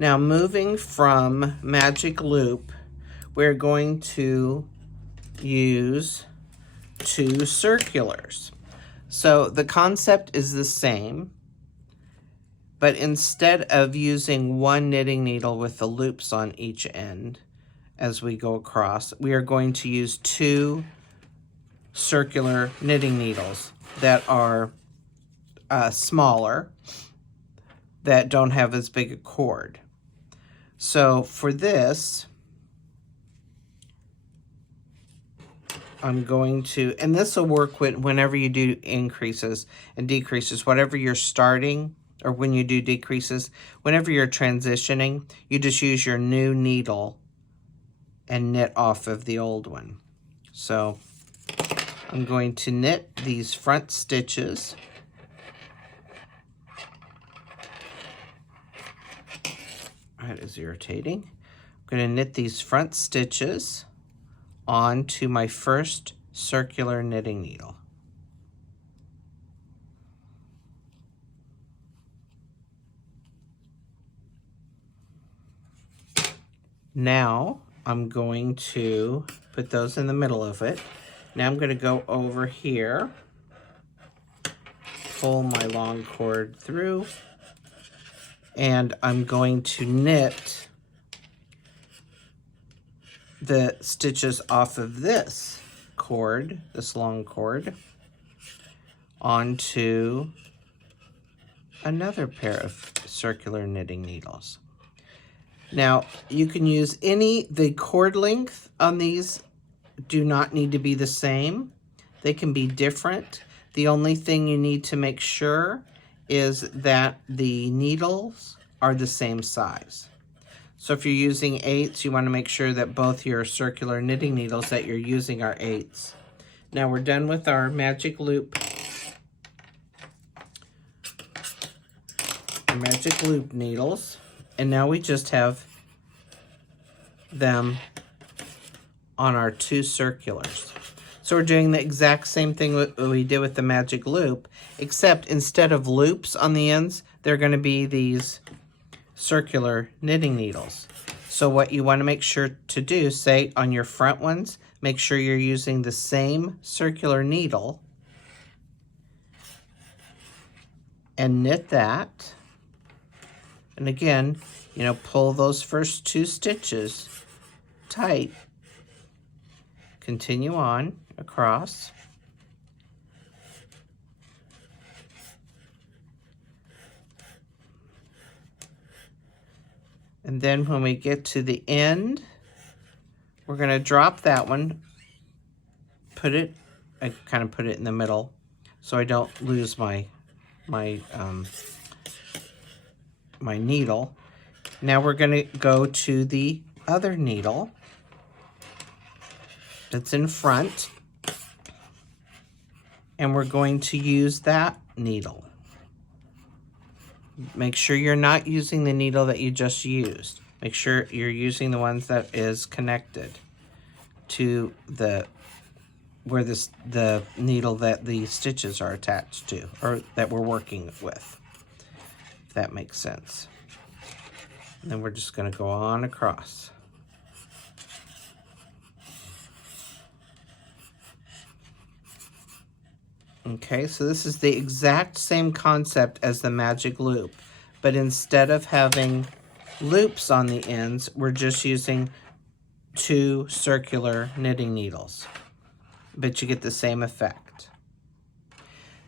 Now moving from magic loop, we're going to use 2 circulars. So the concept is the same, but instead of using 1 knitting needle with the loops on each end as we go across, we are going to use 2 circular knitting needles that are smaller, that don't have as big a cord. So for this, I'm going to, and this will work with whenever you do increases and decreases, whatever you're starting, or when you do decreases, whenever you're transitioning, you just use your new needle and knit off of the old one. So I'm going to knit these front stitches. That is irritating. I'm going to knit these front stitches onto my first circular knitting needle. Now I'm going to put those in the middle of it. Now I'm going to go over here, pull my long cord through, and I'm going to knit the stitches off of this cord, this long cord, onto another pair of circular knitting needles. Now, you can use the cord length on these do not need to be the same. They can be different. The only thing you need to make sure is that the needles are the same size. So if you're using 8s, you want to make sure that both your circular knitting needles that you're using are 8s. Now we're done with our magic loop. Magic loop needles. And now we just have them on our 2 circulars. So we're doing the exact same thing we did with the magic loop, except instead of loops on the ends, they're going to be these circular knitting needles. So what you want to make sure to do, say on your front ones, make sure you're using the same circular needle and knit that. And again, you know, pull those first 2 stitches tight. Continue on across. And then when we get to the end, we're going to drop that one, I kind of put it in the middle so I don't lose my needle. Now we're going to go to the other needle that's in front, and we're going to use that needle. Make sure you're not using the needle that you just used. Make sure you're using the ones that is connected to where the needle that the stitches are attached to, or that we're working with, if that makes sense. And then we're just going to go on across. Okay, so this is the exact same concept as the magic loop, but instead of having loops on the ends, we're just using 2 circular knitting needles, but you get the same effect.